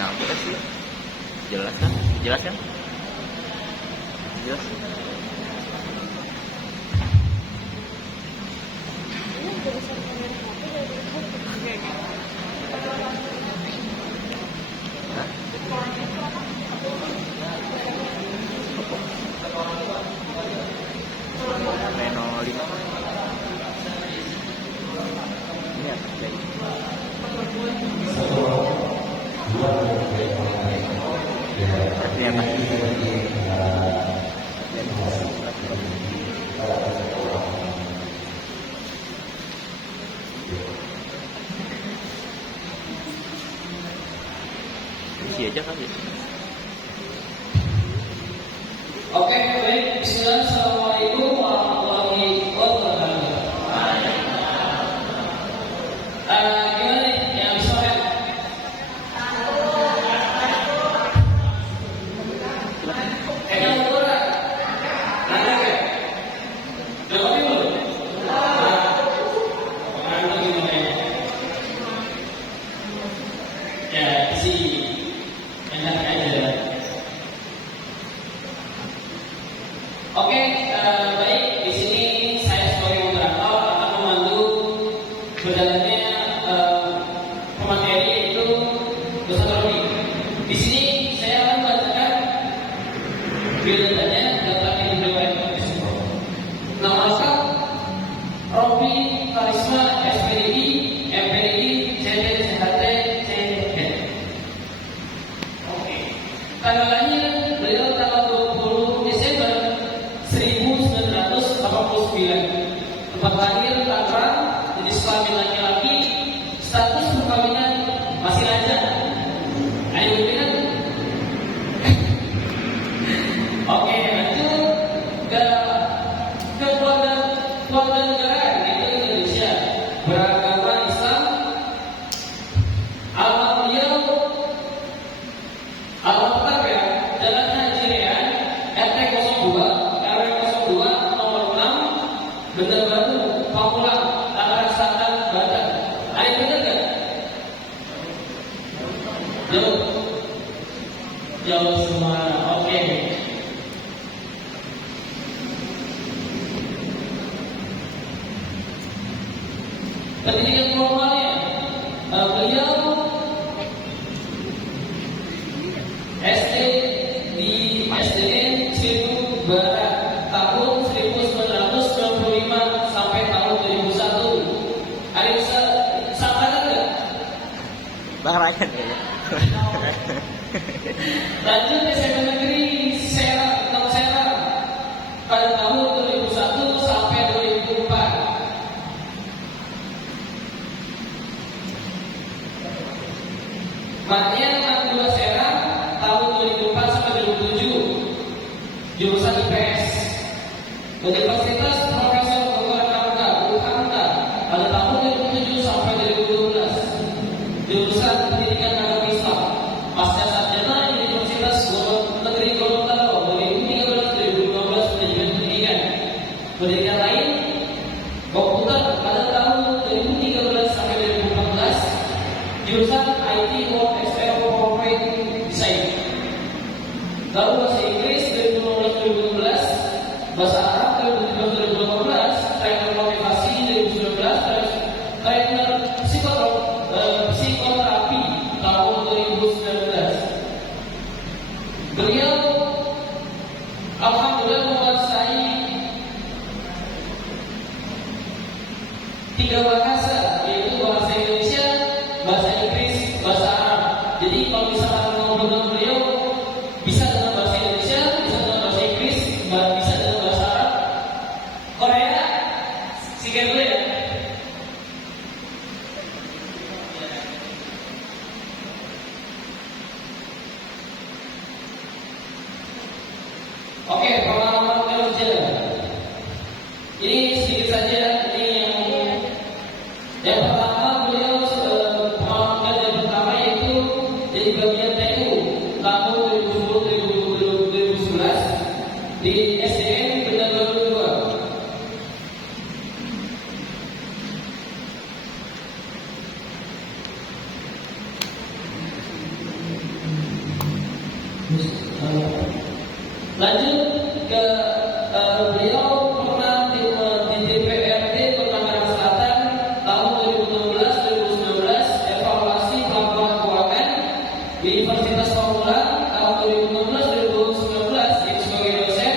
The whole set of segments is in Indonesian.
nyampe sih. Jelas kan? Jelas kan? Jelas. Reno 5. Ini apa? Artinya apa? Isi aja kali. Oke, baik. Bismillah. Assalamualaikum warahmatullahi wabarakatuh. Gimana nih? Yang bisa kan? Yang murah. Ada kan? Udah kopi belum? Pengantuk gimana ya? Ya, isi enak aja. Oke, baik. Di sini saya sebagai moderator akan membantu berjalannya pemateri yaitu dosa teori. Di sini saya akan membacakan biodatanya data individual. Nama lengkap Robi Karisma SPDI MPDI CT CHT. Oke. Tanggal lahir beliau tanggal 20 Desember 1989. Tempat lahir Tangerang, jenis kelamin laki-laki, status perkawinan masih lajang. Ayo kan? Oke, lanjut ke keluarga negara yaitu Indonesia. Beragama Islam. Alamat beliau, alamat tetap ya, Jalan Haji Rean, RT 02, RW 02, nomor 6, Bener Batu, Pamulang, Tangerang Selatan, Banten. Ada yang bener nggak? Jauh, jauh semua. Oke. Pendidikan formalnya, beliau SD di SDN Cirebon Barat tahun 1995 sampai tahun 2001. Ada yang bisa sampaikan nggak? Bang Ryan kayaknya. Lanjut SMP Negeri Serang pada tahun 2001 sampai 2004. Matnya 62 Serang tahun 2004 sampai 2007. Jurusan IPS. Universitas Profesor Dr. Hamka Hamka pada tahun 2007 sampai 2012. Jurusan Pendidikan Agama Islam. Pasca sarjana Universitas Negeri Gorontalo 2013-2015 pendidikan. Pendidikan lain komputer pada tahun 2013 sampai 2014. Jurusan IT World Excel Corporate Design. Lalu bahasa Inggris 2015-2016, bahasa Arab 2017-2018, trainer motivasi 2019, trainer psikoterapi tahun 2019. Beliau alhamdulillah menguasai 3 bahasa, yaitu bahasa Indonesia, bahasa Inggris, bahasa Arab. Jadi kalau misalkan ngobrol dengan beliau bisa dengan bahasa Indonesia, bisa dengan bahasa Inggris, bisa dengan bahasa Arab, Lanjut ke beliau pernah di DPRD Tangerang Selatan tahun 2016-2019, evaluasi pelaporan keuangan di Universitas Pamulang tahun 2016-2019 jadi sebagai dosen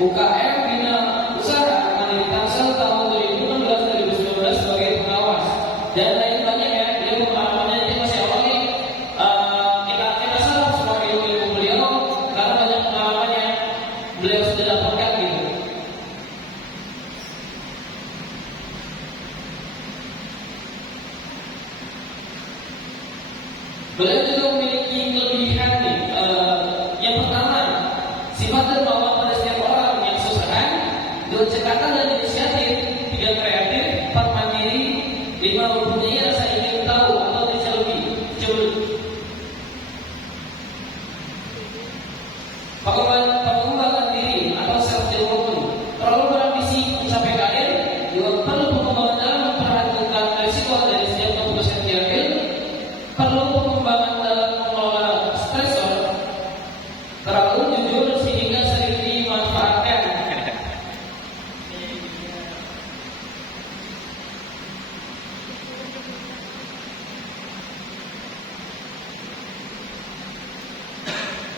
UKM Bina Usaha Mandiri Tangsel tahun 2016-2019 sebagai pengawas dan lain banyak ya. Beliau pengalamannya ini masih awal nih. Kita salah sebagai ilmu beliau karena banyak pengalaman yang beliau sudah dapatkan gitu. Beliau juga memiliki kelebihan nih. Yang pertama, sifat dermawan pada setiap orang yang kesusahan, dengan cekatan dan inisiatif, 3 kreatif, 4 mandiri, 5 mempunyai rasa ingin tahu atau bisa lebih. Pengembangan diri atau self development, terlalu berambisi mencapai karir, juga perlu pengembangan dalam memperhatikan risiko dari setiap keputusan yang diambil, perlu pengembangan dalam mengelola stresor, terlalu jujur sehingga sering dimanfaatkan.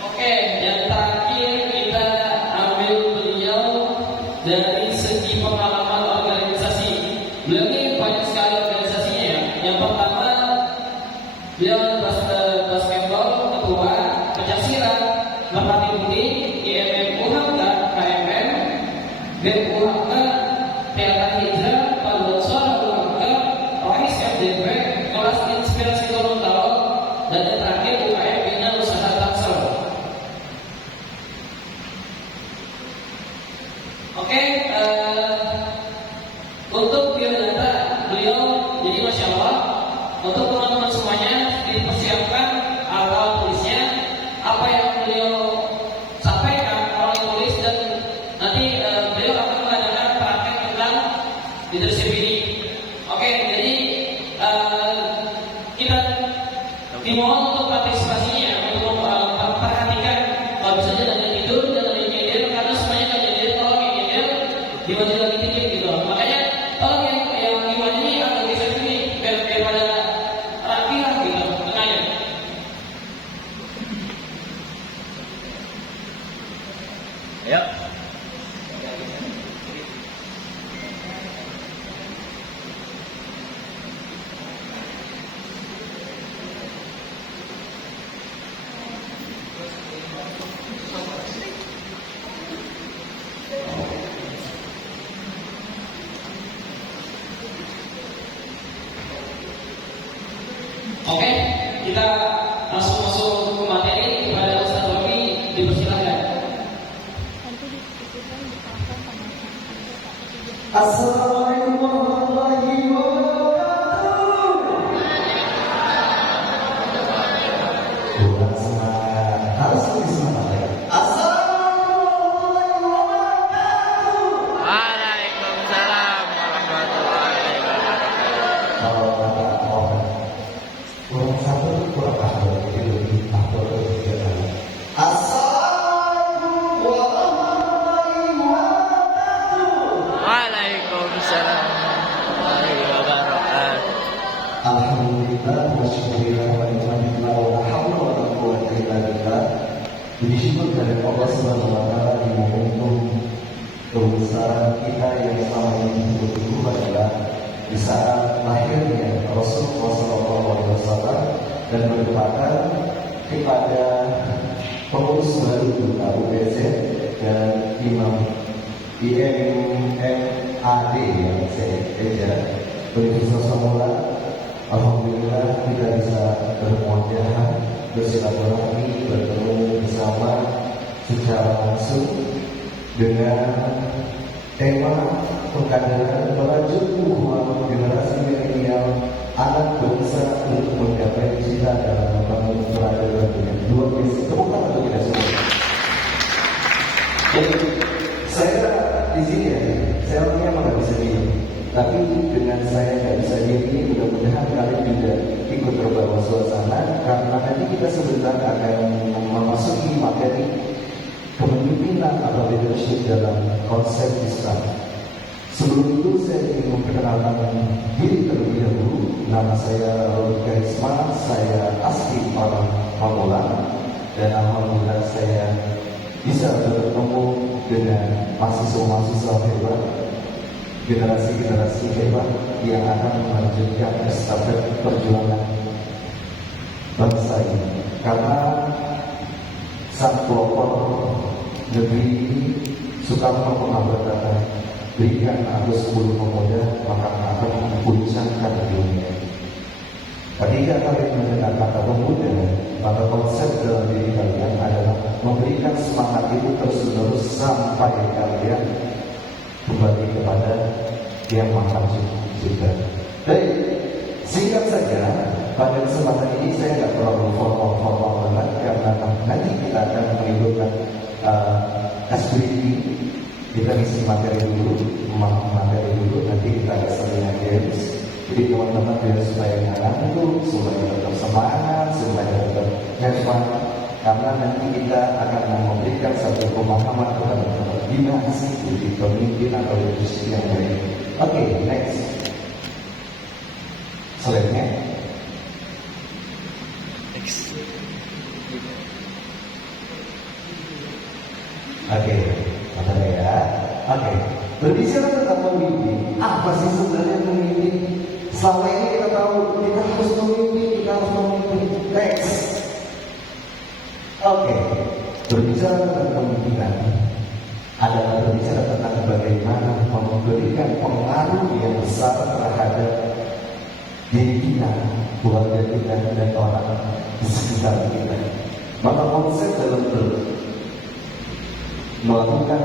Oke, yang terakhir kita ambil beliau dari segi pengalaman organisasi. Beliau ini banyak sekali organisasinya ya. Yang pertama, beliau basketball ketua, pencaksilat, merpati putih, IMM UHAMKA, KMM, BEM UHAMKA, Teater Hijrah, Paduan Suara UHAMKA, Rohis FDP, Kelas Inspirasi Gorontalo, dan yang terakhir UKM Bina Usaha Tangsel. Oke, untuk biodata beliau jadi Masya Allah. Untuk teman-teman semuanya dipersiapkan awal tulisnya apa yang beliau sampaikan awal tulis dan nanti beliau akan mengadakan praktek tentang leadership ini. Oke, jadi kita dimohon untuk partisipasinya, untuk memperhatikan kalau bisa jangan tidur, jangan nyender karena semuanya kan nyender. Tolong yang nyender diwajib lagi tidur gitu. Makanya tolong yang gimana ini agak geser sini daripada rapi lah gitu tengahnya. Ayo. Oke, kita langsung masuk ke materi kepada Ustaz Rofi, dipersilakan. Assalamualaikum warahmatullahi wabarakatuh. Kurang semangat, harus lebih semangat lagi. Assalamualaikum warahmatullahi wabarakatuh. Waalaikumsalam warahmatullahi wabarakatuh. Kalau kata orang kurang satu kurang paham, jadi lebih paham lebih kali. Assalamualaikum warahmatullahi wabarakatuh. Waalaikumsalam warahmatullahi wabarakatuh. Alhamdulillah wa syukurillah wa ni'matillah wa la hawla wa la quwwata illa billah. Puji syukur dari Allah Subhanahu wa taala di momentum kebesaran kita yang selama ini disebut adalah di saat lahirnya Rasulullah SAW dan bertepatan kepada pengurus baru UBZ dan Imam IMMAD yang saya eja Universitas Pamulang. Alhamdulillah kita bisa bermuajah, bersilaturahmi, bertemu bersama secara langsung dengan tema pengkaderan melaju ukhuwah generasi milenial anak bangsa untuk menggapai cita dalam membangun peradaban dengan dua visi. Tepuk tangan untuk kita semua. Jadi saya di sini ya, saya orangnya emang nggak bisa diem. Tapi dengan saya nggak bisa diem ini, mudah-mudahan kalian juga ikut terbawa suasana karena nanti kita sebentar akan memasuki materi kepemimpinan atau leadership dalam konsep Islam. Sebelum itu saya ingin memperkenalkan diri terlebih dahulu. Nama saya Rodi Karisma, saya asli orang Pamulang, dan alhamdulillah saya bisa bertemu dengan mahasiswa-mahasiswa hebat, generasi-generasi hebat yang akan melanjutkan estafet perjuangan bangsa ini. Karena sang pelopor negeri ini Soekarno pernah berkata, berikan aku 10 pemuda, maka akan mempuncakkan dunia. Ketika kalian mendengar kata pemuda, maka konsep dalam diri kalian adalah memberikan semangat itu terus-menerus sampai kalian kembali kepada yang Maha Pencipta. Baik, singkat saja, pada kesempatan ini saya nggak terlalu formal banget karena nanti kita akan mengikuti SBB. Kita isi materi dulu, nanti kita ada seminar games. Jadi teman-teman biar supaya ngantuk, supaya tetap semangat, supaya tetap have fun. Karena nanti kita akan memberikan satu pemahaman kepada teman-teman gimana sih jadi pemimpin atau leadership yang baik. Oke, next. Slide-nya. Oke, materi ya. Oke, berbicara tentang pemimpin, apa sih sebenarnya pemimpin? Selama ini kita tahu kita harus memimpin, Next. Oke, berbicara tentang pemimpinan adalah berbicara tentang bagaimana memberikan pengaruh yang besar terhadap diri kita, keluarga kita, dan orang di sekitar kita. Maka konsep dalam melakukan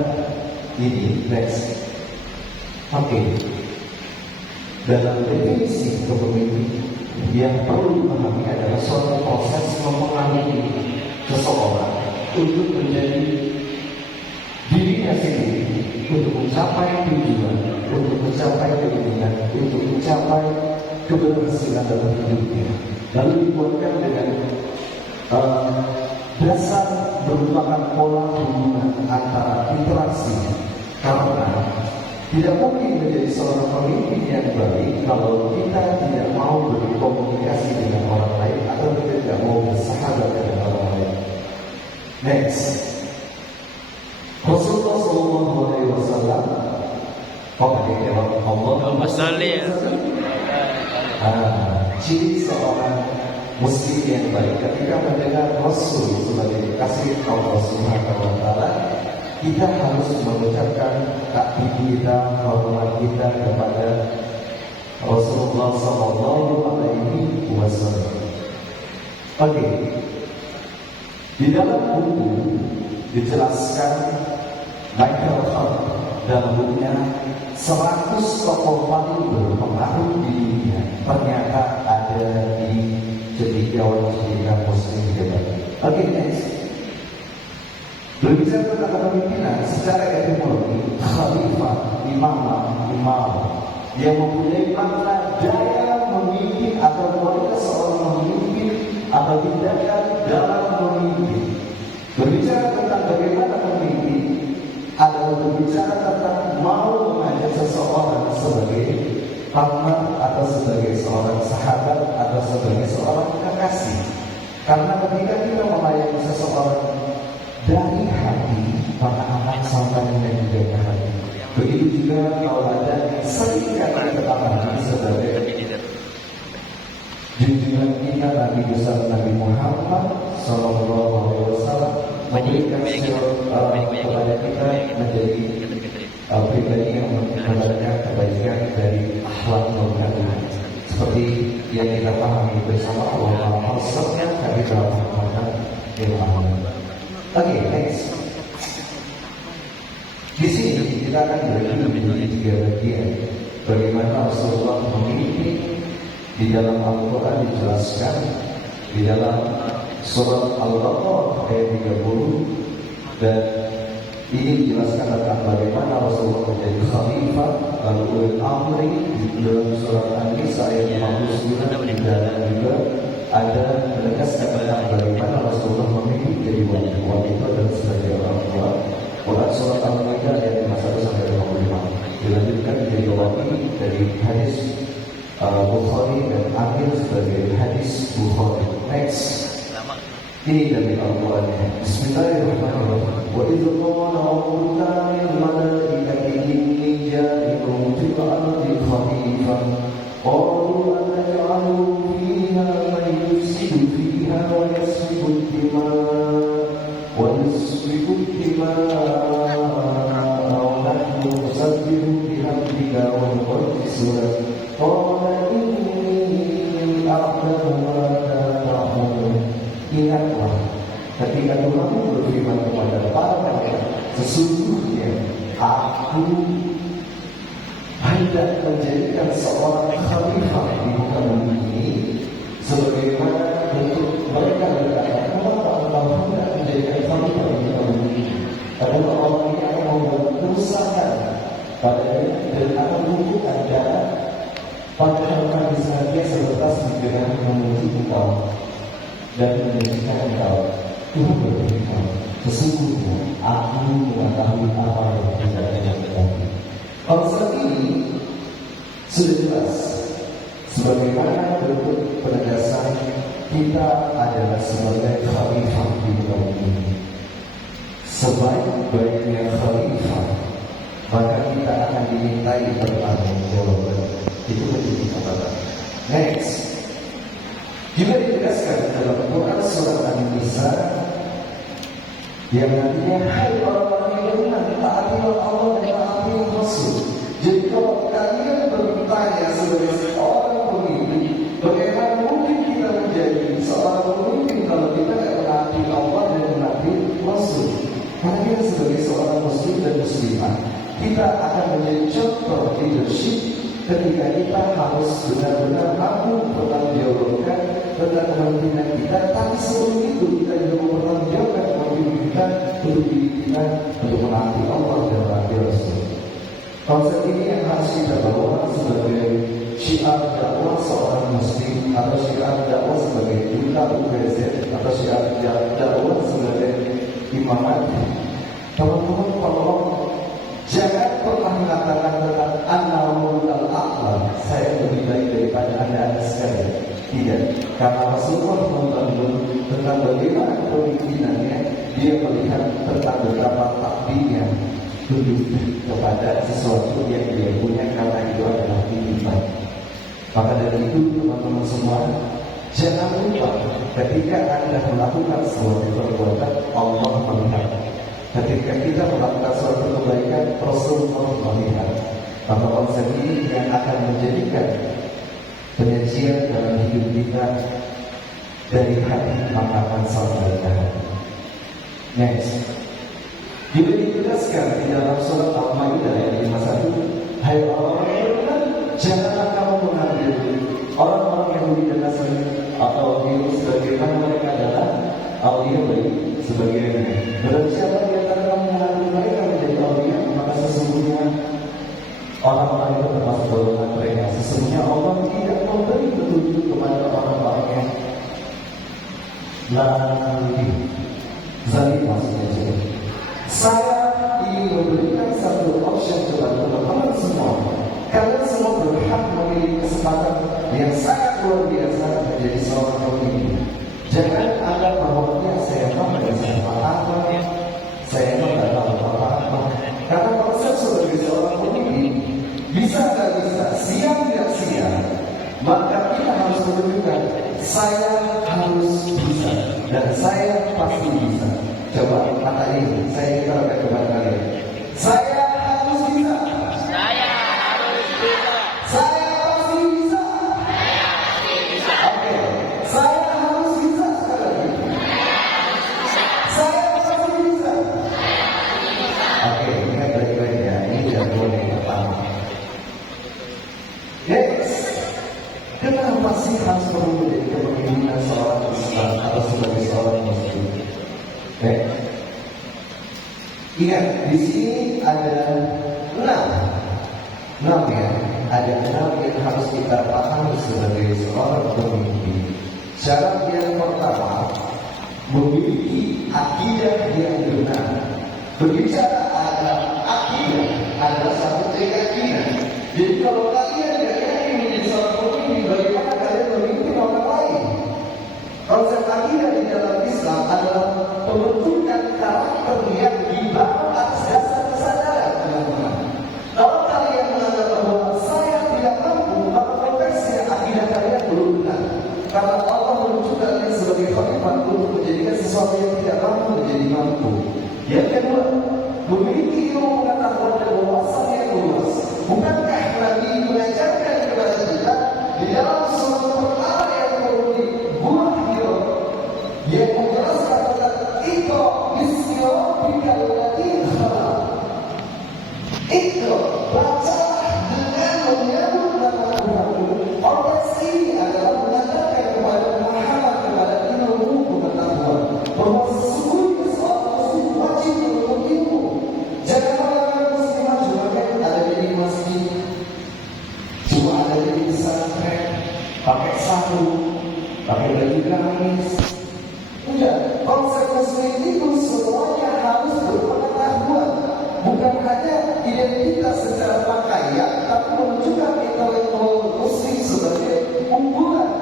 ini, next. Oke, dalam definisi kepemimpinan yang perlu dipahami adalah suatu proses mempengaruhi seseorang untuk menjadi dirinya sendiri, untuk mencapai tujuan, untuk mencapai keinginan, untuk mencapai keberhasilan dalam hidupnya. Lalu dibuatkan dengan dasar merupakan pola hubungan antara interaksi, karena tidak mungkin menjadi seorang pemimpin yang baik kalau kita tidak mau berkomunikasi dengan orang lain atau kita tidak mau bersahabat dengan orang lain. Next, Rasulullah SAW. Ciri seorang Muslim yang baik ketika mendengar Rasul sebagai kasih Allah Subhanahu wa Ta'ala, kita harus mengucapkan takbir kita, hormat kita kepada Rasulullah SAW. Oke, di dalam buku dijelaskan Michael Hart dalam bukunya 100 tokoh paling berpengaruh di dunia ternyata ada di cendekiawan Muslim hebat. Oke, next. Berbicara tentang kepemimpinan secara etimologi, khalifah, imam yang mempunyai makna daya memimpin atau kualitas seorang memimpin atau tindakan dalam memimpin. Berbicara tentang bagaimana memimpin adalah berbicara tentang mau mengajak seseorang sebagai partner atau sebagai seorang sahabat atau sebagai seorang kekasih. Karena ketika kita melayani seseorang dari hati, maka akan sampai dengan juga hati. Begitu juga kalau ada sering kata ketahuan sebagai junjungan kita Nabi besar Nabi Muhammad SAW memberikan kepada kita menjadi pribadi yang mendapatkan kebaikan dari akhlak mulia. Seperti yang kita pahami bersama Allah Rasulnya dari dalam Muhammad. Oke, next. Di sini kita akan bagi menjadi 3 bagian. Bagaimana Rasulullah memimpin di dalam Al-Quran dijelaskan di dalam surat Al-Baqarah ayat 30, dan ini dijelaskan tentang bagaimana Rasulullah menjadi khalifah, lalu ulil amri di dalam surat An-Nisa ayat 59, dan juga ada menegaskan tentang bagaimana Rasulullah memilih jadi wali. Wali itu adalah sebagai orang tua. Quran surat Al-Maidah ayat 51 sampai 55. Dilanjutkan menjadi wali dari hadis Bukhari dan akhir sebagai hadis Bukhari. Next. Ini dari Al-Qurannya. Bismillahirrahmanirrahim. Wa idh qala rabbuka lil malaikati inni ja'ilun fil ardi khalifah. Qalu ataj'alu fiha man yufsidu fiha wa yasfiku ad-dima'a wa nahnu nusabbihu bihamdika wa nuqaddisu lak. Qala inni a'lamu ma la ta'lamun. Ingatlah ketika Tuhan berfirman kepada para malaikat, sesungguhnya aku hendak menjadikan seorang khalifah di muka bumi ini, sebagaimana untuk mereka berkata, kenapa engkau hendak menjadikan khalifah di muka bumi ini? Karena orang ini akan membuat kerusakan padanya dan akan menumbuhkan darah, padahal kami senantiasa bertasbih dengan memuji engkau dan menjadikan engkau. Tuhan berfirman, sesungguhnya aku mengetahui apa yang tidak terjadi. Kalau saat ini sudah jelas sebagaimana bentuk penegasan kita adalah sebagai khalifah di muka bumi ini. Sebaik-baiknya khalifah, maka kita akan dimintai pertanggungjawaban. Itu menjadi catatan. Next. Juga ditegaskan dalam Quran surat An-Nisa yang nantinya, hai orang-orang yang beriman, taatilah Allah dan taatilah Rasul. Jadi kalau kalian bertanya sebagai seorang pemimpin, bagaimana mungkin kita menjadi seorang pemimpin kalau kita tidak menaati Allah dan menaati Rasul? Karena kita sebagai seorang Muslim dan Muslimah, kita akan menjadi contoh leadership ketika kita harus benar-benar mampu bertanggungjawabkan tentang kepemimpinan kita, tapi sebelum itu kita juga mempertanggungjawabkan kepemimpinan kita untuk diri kita, untuk menaati Allah dan menaati Rasul. Konsep ini yang harus kita bawa sebagai syiar dakwah seorang Muslim, atau syiar dakwah sebagai duta UPZ, atau syiar dakwah sebagai imamat. Teman-teman, tolong jangan pernah mengatakan tentang an-nawmul al-aqlal, saya lebih baik daripada anda sekalian. Tidak, karena Rasulullah membangun tentang bagaimana kepemimpinannya. Dia melihat tentang betapa takdirnya tunduk kepada sesuatu yang dia punya, karena itu adalah titipan. Maka dari itu teman-teman semua, jangan lupa ketika anda melakukan suatu perbuatan, Allah melihat. Ketika kita melakukan suatu kebaikan, Rasulullah melihat. Maka konsep ini yang akan menjadikan penyajian dalam hidup kita dari hati maka akan sampai ke hati. Next. Juga ditegaskan di dalam surat Al-Maidah ayat 51, hai orang-orang yang beriman, janganlah kamu mengambil orang-orang Yahudi dan Nasrani atau virus sebagaimana mereka adalah aulia baik sebagainya. Dan siapa di antara kamu mengambil mereka menjadi aulia, maka sesungguhnya orang-orang itu termasuk golongan mereka. Sesungguhnya Allah tidak memberi petunjuk kepada orang-orang yang lain. Zalim maksudnya juga. Saya ingin memberikan satu option kepada teman-teman semua. Kalian semua berhak memiliki kesempatan yang sangat luar biasa menjadi seorang pemimpin. Jangan anggap bahwa ya saya tahu dan saya apa-apa, saya tidak tahu apa-apa. Karena konsep sebagai seorang pemimpin, bisa nggak bisa, siap nggak siap, maka kita harus menunjukkan saya harus bisa dan saya pasti bisa. Coba kata ini, saya terapkan kepada kalian. Saya harus bisa. Saya harus bisa. Saya pasti bisa. Saya pasti bisa. Oke, saya harus bisa sekali lagi. Saya pasti bisa. Oke, ingat baik-baik ya. Ini jagoan yang pertama. Yes. Kenapa sih harus perlu menjadi kepemimpinan seorang Islam atau sebagai seorang Muslim? Ingat, di sini ada 6 ya. Ada 6 yang harus kita pahami sebagai seorang pemimpin. Syarat yang pertama, memiliki akidah yang benar. Berbicara ada akidah, ada satu keyakinan. Jadi kalau kalian tidak yakin menjadi seorang pemimpin, bagaimana kalian memimpin orang lain? Konsep akidah di dalam Islam adalah pembentukan karakter yang dibangun atas dasar kesadaran, teman-teman. Kalau kalian menganggap bahwa saya tidak mampu, maka konteksnya akidah kalian belum benar. Karena Allah menunjukkan kalian sebagai khalifah untuk menjadikan sesuatu yang tidak mampu menjadi mampu. Yang kedua, memiliki ilmu pengetahuan dan wawasan yang luas. Bukankah Nabi mengajarkan kepada kita di dalam suatu perkara yang perlu dibuat yang menjelaskan tentang itu bismillahirrahmanirrahim alladzi khalaq. Itu bacalah dengan menyebut nama Tuhanmu. Konteks ini adalah mengatakan kepada Muhammad, kepada ilmu pengetahuan, bahwa sesungguhnya seorang muslim wajib menuntut ilmu. Jangan orang muslimah cuma ada di masjid, cuma ada di pesantren, pakai sarung, pakai baju gamis. Enggak, konsep muslim itu semuanya harus berpengetahuan. Bukan hanya identitas secara pakaian, tapi menunjukkan intelektual muslim sebagai unggulan.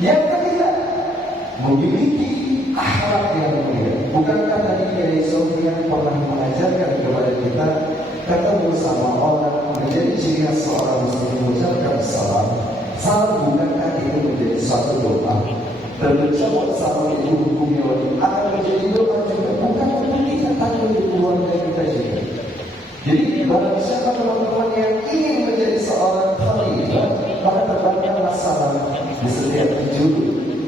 Yang ketiga, memiliki akhlak yang mulia. Bukankah tadi Kiai Sofian pernah mengajarkan kepada kita ketemu sama orang menjadi ciri khas seorang muslim mengucapkan salam. Salam bukankah itu menjadi suatu doa? Dan menjawab salam itu hukumnya wajib akan menjadi doa juga. Bukan untuk kita tanya di keluarga kita juga. Jadi barang siapa teman-teman yang ingin menjadi seorang khalifah, maka terbangkanlah salam di setiap penjuru.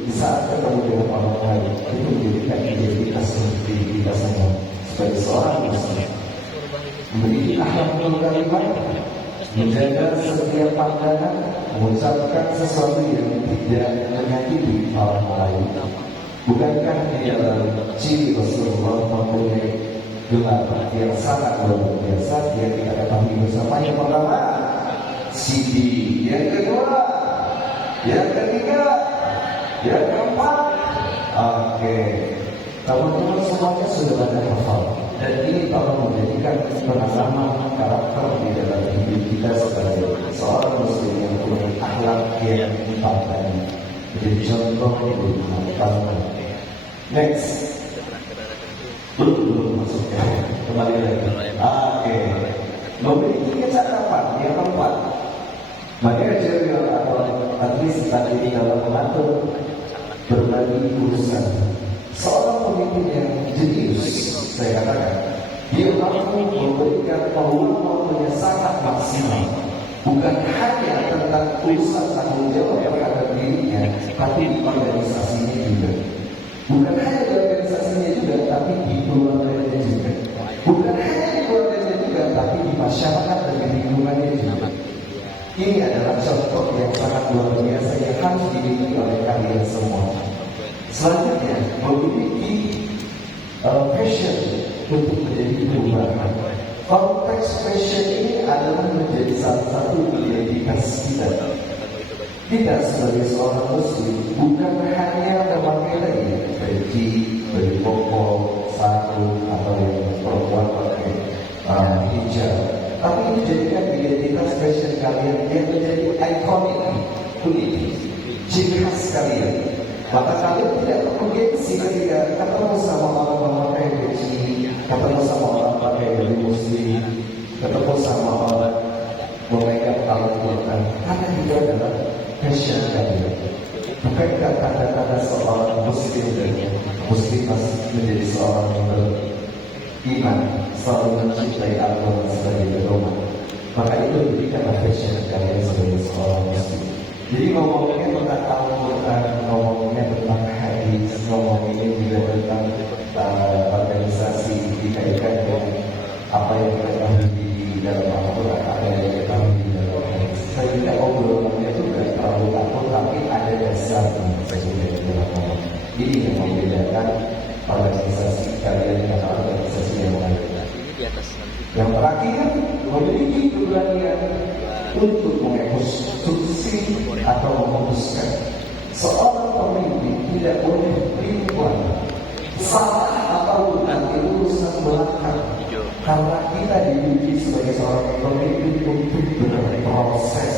Di saat ketemu dengan orang lain, itu menjadikan identitas diri kita semua sebagai seorang muslim. Memiliki akhlakul karimah, menjaga setiap pandangan, mengucapkan sesuatu yang tidak menyakiti orang lain. Bukankah di dalam ciri Rasulullah mempunyai gelar yang sangat luar biasa yang kita ketahui bersama? Yang pertama, Sidi. Yang kedua, yang ketiga, yang keempat. Oke, teman-teman semuanya sudah pada hafal. Dan ini tolong menjadikan penanaman karakter di dalam hidup kita sebagai seorang muslim yang punya akhlak yang empat tadi. Jadi contoh itu pertama. Next, belum masuk ya. Kembali lagi. Oke, memiliki kecakapan yang keempat. Manajerial atau administratif dalam mengatur berbagi urusan. Seorang pemimpin yang jenius, saya katakan, dia mampu memberikan peluang-peluangnya sangat maksimal. Bukan hanya tentang urusan tanggung jawab terhadap dirinya, tapi di organisasinya juga. Bukan hanya di organisasinya juga, tapi di keluarganya juga. Bukan hanya di keluarganya juga, tapi di masyarakat dan di lingkungannya juga. Ini adalah contoh yang sangat luar biasa yang harus dimiliki oleh kalian semua. Selanjutnya, memiliki passion untuk menjadi perubahan. Konteks passion ini adalah menjadi salah satu identitas kita. Kita sebagai seorang muslim bukan hanya memakai lagi peci, baju koko, sarung, atau yang perempuan pakai hijab, tapi ini jadikan identitas fashion kalian yang menjadi ikonik, unik, ciri khas kalian. Maka kalian tidak perlu gengsi ketika ketemu sama orang memakai peci, ketemu sama orang pakai baju muslim, ketemu sama orang memegang alat Quran. Karena itu adalah fashion kalian. Bukankah kata-kata seorang muslim dan muslimah menjadi seorang yang beriman, selalu mencintai Allah sebagai pedoman? Maka itu jadikanlah fashion kalian sebagai seorang muslim. Jadi ngomongnya tentang Al-Quran, ngomongnya tentang hadis, ngomongnya juga tentang organisasi dikaitkan dengan apa yang kita ketahui di dalam Al-Quran, apa yang kita ketahui di dalam hadis. Saya tidak obrolannya juga terlalu takut, tapi ada dasarnya sebenarnya di dalam ngomong. Ini yang membedakan organisasi kalian dengan organisasi yang lain. Yang terakhir, memiliki keberanian untuk mengeksekusi atau memutuskan. Seorang tidak boleh pelin-pelan. Salah atau benar itu urusan belakang. Karena kita diuji sebagai seorang pemimpin untuk berproses.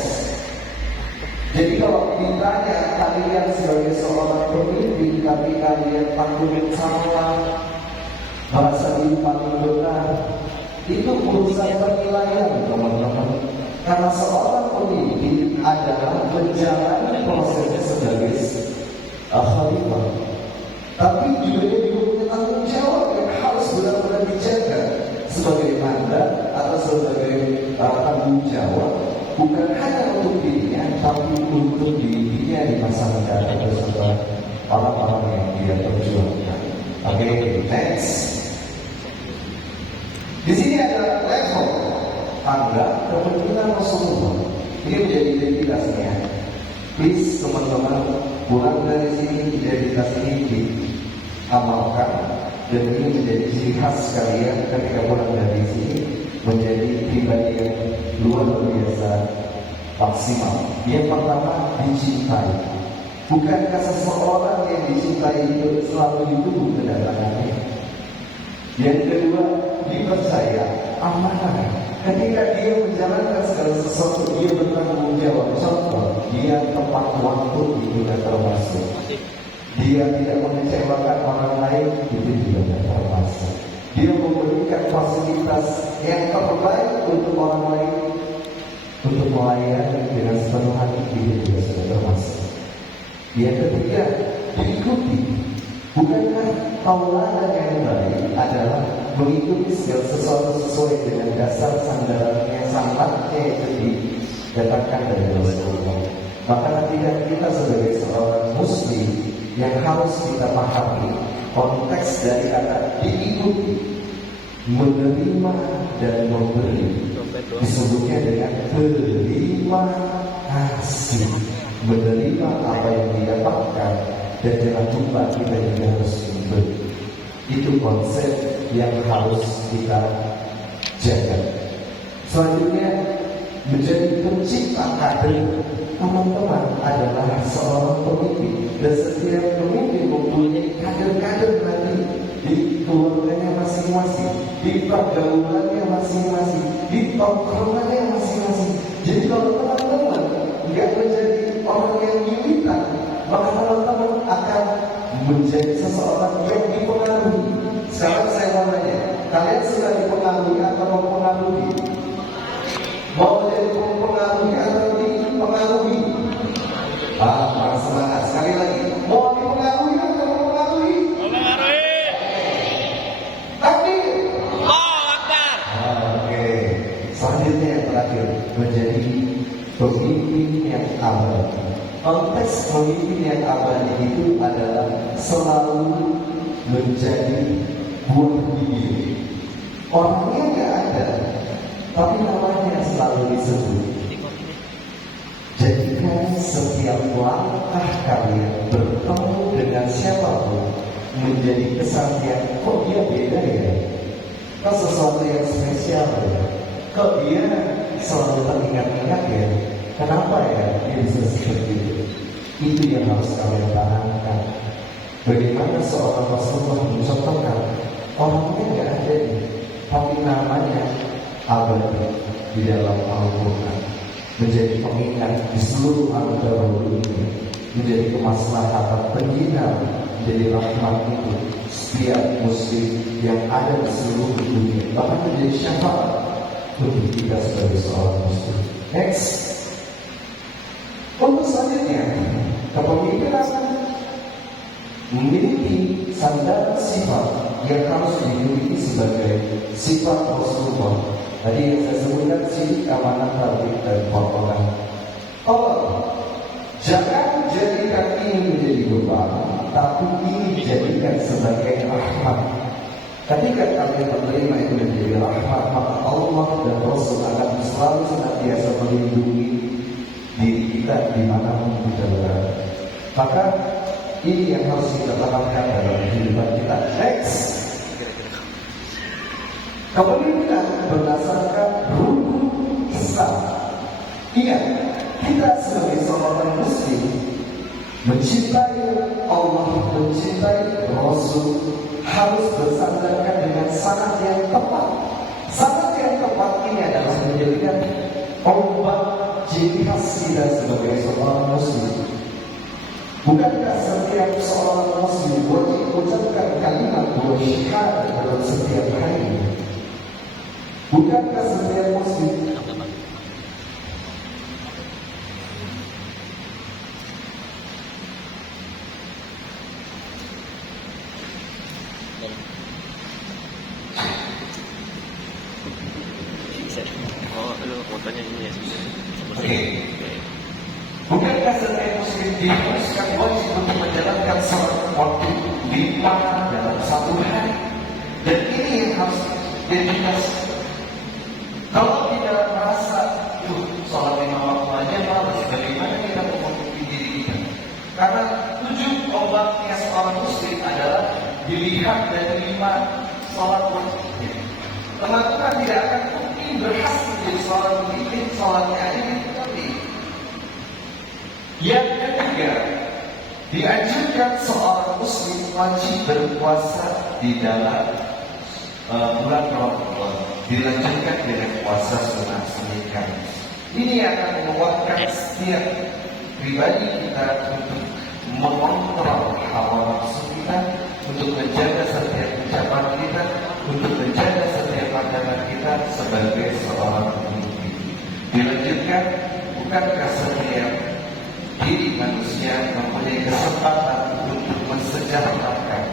Jadi kalau ditanya kalian sebagai seorang pemimpin, tapi kalian takut salah, merasa paling benar, itu urusan penilaian, teman-teman. Karena seorang pemimpin adalah menjalani prosesnya sebagai khalifah, tapi juga dia punya tanggung jawab yang harus benar-benar dijaga sebagai mandat atau sebagai tanggung jawab, bukan hanya untuk dirinya, tapi untuk dirinya di masa mendatang beserta orang-orang yang dia perjuangkan. Oke, next. Di sini ada level tangga kepemimpinan Rasulullah. Ini menjadi identitasnya. Please teman-teman, pulang dari sini identitas ini diamalkan, dan ini menjadi ciri khas kalian ketika pulang dari sini, menjadi pribadi yang luar biasa maksimal. Yang pertama, dicintai. Bukankah seseorang yang dicintai itu selalu dituduh kedatangannya? Yang kedua, dipercaya, amanah. Ketika dia menjalankan segala sesuatu, dia bertanggung jawab. Contoh, dia tepat waktu, itu juga termasuk. Dia tidak mengecewakan orang lain, itu juga termasuk. Dia memberikan fasilitas yang terbaik untuk orang lain, untuk melayani dengan sepenuh hati, itu juga sudah termasuk. Yang ketiga, diikuti. Bukankah tauladan yang baik adalah mengikuti segala sesuatu sesuai dengan dasar sandaran yang sangatnya itu didapatkan dari Rasulullah. Maka ketika kita sebagai seorang muslim yang harus kita pahami konteks dari kata diikuti, menerima dan memberi, disebutnya dengan terima kasih, menerima apa yang didapatkan. Dan jangan lupa kita juga harus memberi. Itu konsep yang harus kita jaga. Selanjutnya, menjadi pencipta kader. Teman-teman adalah seorang pemimpin, dan setiap pemimpin mempunyai kader-kader nanti di keluarganya masing-masing, di pergaulannya masing-masing, di tongkrongannya masing-masing. Jadi kalau teman-teman nggak menjadi orang yang militan, maka teman-teman akan menjadi seseorang yang dipengaruhi. Sekarang saya mau nanya, kalian sudah dipengaruhi atau mempengaruhi? Mau jadi mempengaruhi atau dipengaruhi? Para semangat sekali lagi. Mau dipengaruhi atau mempengaruhi? Mempengaruhi. Tapi Allahu Akbar. Oke. Selanjutnya yang terakhir, menjadi pemimpin yang abadi. Konteks pemimpin yang abadi itu adalah selalu menjadi buah bibir. Orangnya nggak ada, tapi namanya selalu disebut. Jadikan setiap langkah kalian bertemu dengan siapapun menjadi kesan yang kok dia beda ya, kok sesuatu yang spesial ya, kok dia selalu teringat-ingat ya. Kenapa ya dia bisa seperti itu? Itu yang harus kalian tanamkan. Bagaimana seorang Rasulullah mencontohkan orangnya nggak ada, tapi namanya abadi di dalam Al-Quran, menjadi pengingat di seluruh anggota dunia, menjadi kemaslahatan penjinak, menjadi rahmat itu setiap muslim yang ada di seluruh dunia, bahkan menjadi syafaat untuk kita sebagai seorang muslim. Next. Untuk selanjutnya, kepemimpinan memiliki sandaran sifat yang harus dimiliki sebagai sifat Rasulullah. Tadi yang saya sebutkan sih amanah, tauhid dan potongan. Jangan jadikan ini menjadi beban, tapi ini dijadikan sebagai rahmat. Ketika kalian menerima itu menjadi rahmat, maka Allah dan Rasul akan selalu senantiasa melindungi diri kita dimanapun kita berada. Maka ini yang harus kita tanamkan dalam kehidupan kita. Next, kepemimpinan berdasarkan rukun Islam. Ingat, kita sebagai seorang muslim mencintai Allah mencintai Rasul harus bersandarkan dengan sanad yang tepat. Sanad yang tepat ini adalah menjadikan obat ciri khas kita sebagai seorang muslim. Bukankah setiap seorang muslim wajib mengucapkan kalimat bersyahadat dalam setiap hari? Bukankah setiap muslim Oh, lu mau tanya ini ya? Bukankah setiap muslim diharuskan wajib untuk menjalankan salat waktu 5 dalam satu hari? Dan ini yang harus diingat. Kalau kita merasa salat 5 waktu aja malas, bagaimana kita memenuhi diri kita? Karena 7 obatnya seorang muslim adalah dilihat dari 5 salat waktunya. Teman-teman tidak akan mungkin berhasil jadi seorang muslim salatnya aja diikuti. Yang ketiga, dianjurkan seorang muslim wajib berpuasa di dalam bulan Ramadan. Dilanjutkan dengan puasa sunnah Senin Kamis. Ini akan menguatkan setiap pribadi kita untuk mengontrol hawa nafsu kita, untuk menjaga setiap ucapan kita, untuk menjaga setiap pandangan kita sebagai seorang muslim. Dilanjutkan, bukankah setiap diri manusia mempunyai kesempatan untuk mensejahterakan?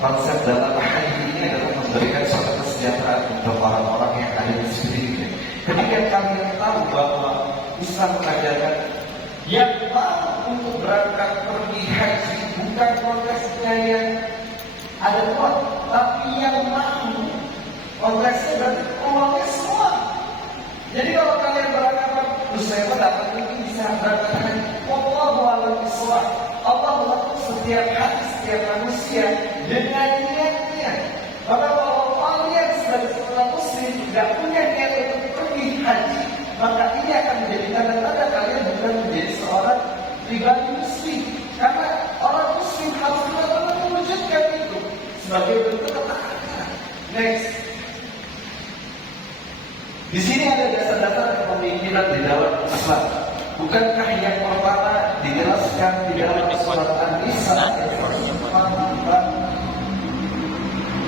Konsep dalam hadis ini adalah memberikan suatu kesejahteraan untuk orang-orang yang ada di sekelilingnya. Ketika kalian tahu bahwa Islam mengajarkan yang mau untuk berangkat pergi haji bukan konteksnya yang ada uang, tapi yang mau konteksnya berarti uangnya semua. Jadi kalau kalian berangkat, saya dapat mungkin bisa berangkat haji. Wallahu a'lam bishawab. Allah melakukan setiap hati, setiap manusia dengan niatnya. Maka kalau kalian sebagai seorang muslim tidak punya niat untuk pergi haji, maka ini akan menjadi tanda-tanda kalian bukan menjadi seorang pribadi muslim. Karena orang muslim harus benar-benar mewujudkan itu sebagai bentuk ketaatan. Next. Di sini ada dasar-dasar kepemimpinan di dalam Islam. Bukankah yang pertama dijelaskan di dalam surat An-Nisa ayat 44?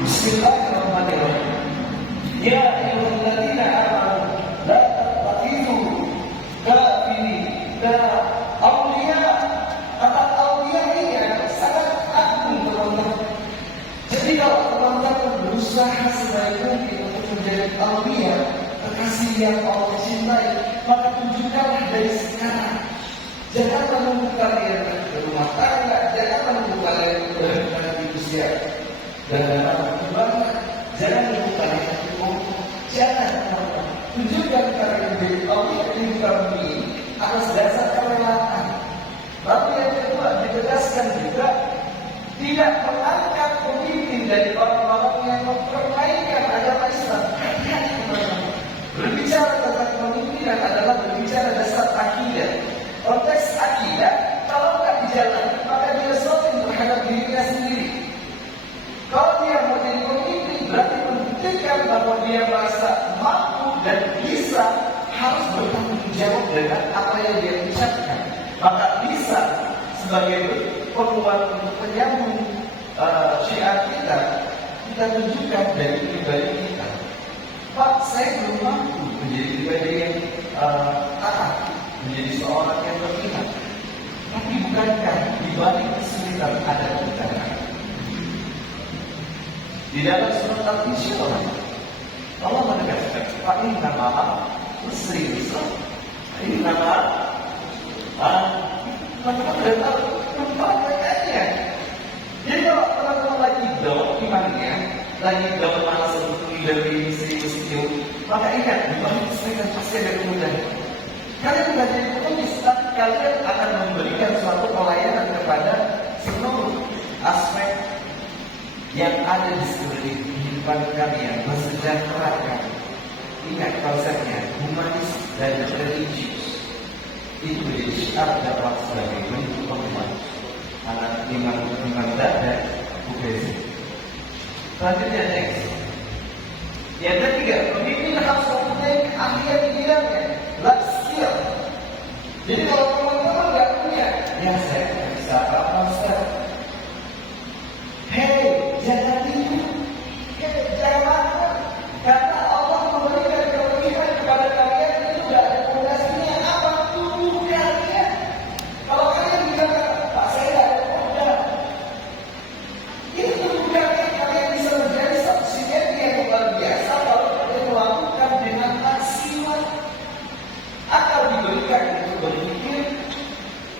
Bismillahirrahmanirrahim. Ya ayyuhalladzina amanu la tattakhidhu kafirina awliya. Kata awliya ini sangat agung, teman-teman. Jadi kalau teman-teman berusaha sebaik mungkin untuk menjadi awliya, kekasih yang Allah cintai, maka tunjukkanlah dari sekarang. Jangan menunggu kalian berumah tangga, jangan menunggu kalian berhenti di usia dan berkembang, jangan menunggu kalian berumur, jangan. Tunjukkan kalian menjadi awliya di kami atas dasar kerelaan. Lalu yang kedua ditegaskan juga tidak mengangkat pemimpin dari orang-orang yang mempermainkan agama Islam. Berbicara tentang pemimpinan adalah berbicara dasar akidah. Konteks akidah, kalau nggak dijalani, maka dia zalim terhadap dirinya sendiri. Kalau dia mau jadi pemimpin, berarti membuktikan bahwa dia merasa mampu dan bisa, harus bertanggung jawab dengan apa yang dia ucapkan. Maka bisa sebagai penguat untuk menyambung syiar kita tunjukkan dari pribadi kita. Pak, saya belum mampu menjadi pribadi yang taat, menjadi seorang yang beriman. Tapi bukankah di balik kesulitan ada kebenaran? Di dalam surat Al-Insyirah, Allah menegaskan, Pak, ini nama Muslim Islam. Ini nama teman-teman sudah tahu tempat mereka. Jadi kalau teman-teman lagi down imannya, lagi down malas untuk dari serius, maka ingat, di balik kesulitan pasti ada kemudahan. Kalian bukan jadi penulis, tapi kalian akan memberikan suatu pelayanan kepada seluruh aspek yang ada di sekeliling kehidupan kalian, mensejahterakan. Ingat konsepnya, humanis dan religius. Itu menjadi syiar dakwah sebagai bentuk penguat. Anak iman dada Oke. Selanjutnya next. Yang ketiga, pemimpin harus mempunyai keahlian di bidangnya, life skill. Jadi kalau teman-teman nggak punya, ya saya nggak bisa apa-apa Ustaz. Hei, jangan tipu. Hei, jangan lakukan. Karena Allah memberikan kelebihan kepada kalian itu nggak ada fondasinya. Apa tubuh kalian? Kalau kalian bilang, Pak saya nggak ada modal. Itu tubuh kalian bisa menjadi satu sinergi yang luar biasa kalau kalian melakukan dengan maksimal. Akal diberikan untuk berpikir,